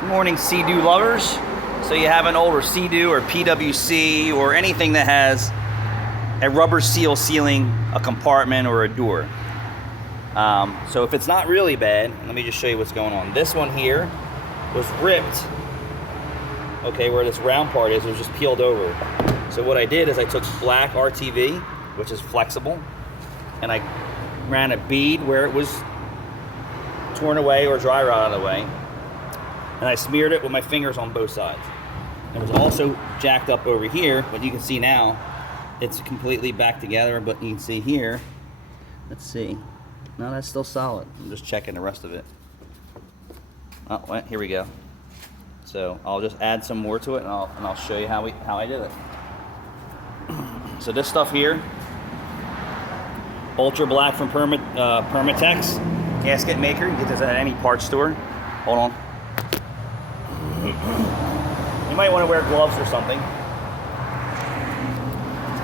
Good morning, Sea-Doo lovers. So you have an older Sea-Doo or PWC or anything that has a rubber seal sealing a compartment or a door. So if it's not really bad, let me just show you what's going on. This one here was ripped, okay, where this round part is, it was just peeled over. So what I did is I took black RTV, which is flexible, and I ran a bead where it was torn away or dry rot out of the way, and I smeared it with my fingers on both sides. It was also jacked up over here, but you can see now it's completely back together. But you can see here, let's see, no, that's still solid. I'm just checking the rest of it. Oh, well, here we go. So I'll just add some more to it, and I'll show you how I did it. So this stuff here, Ultra Black from Permatex gasket maker. You can get this at any parts store. Hold on. You might want to wear gloves or something.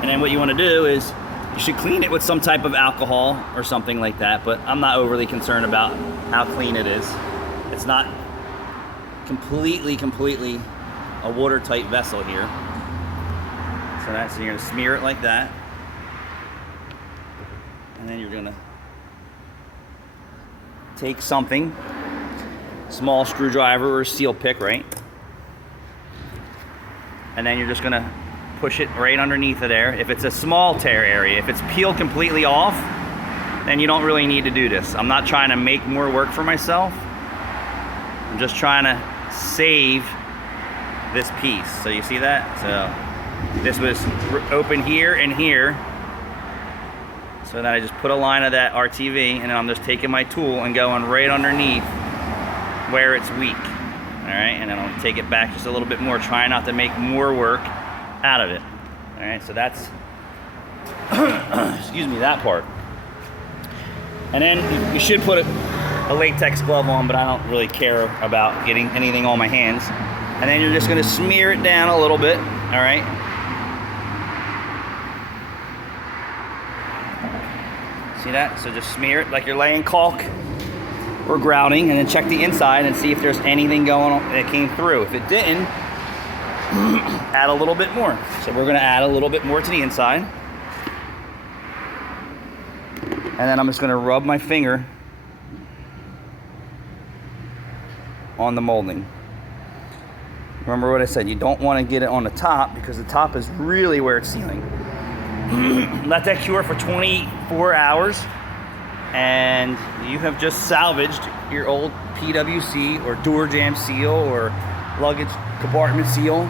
And then what you want to do is you should clean it with some type of alcohol or something like that, but I'm not overly concerned about how clean it is. It's not completely a watertight vessel here. So you're going to smear it like that. And then you're going to take something, small screwdriver or seal pick, right? And then you're just gonna push it right underneath of there. If it's a small tear area, if it's peeled completely off, then you don't really need to do this. I'm not trying to make more work for myself. I'm just trying to save this piece. So you see that? So this was open here and here. So then I just put a line of that RTV, and then I'm just taking my tool and going right underneath where it's weak. All right, and then I'll take it back just a little bit more, try not to make more work out of it. All right, so that's, excuse me, that part. And then you should put a latex glove on, but I don't really care about getting anything on my hands. And then you're just gonna smear it down a little bit, all right? See that? So just smear it like you're laying caulk or grouting, and then check the inside and see if there's anything going on that came through. If it didn't, add a little bit more. So we're gonna add a little bit more to the inside. And then I'm just gonna rub my finger on the molding. Remember what I said, you don't wanna get it on the top because the top is really where it's sealing. Let that cure for 24 hours. And you have just salvaged your old PWC or door jamb seal or luggage compartment seal,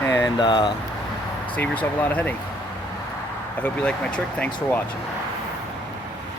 and save yourself a lot of headache. I hope you like my trick. Thanks for watching.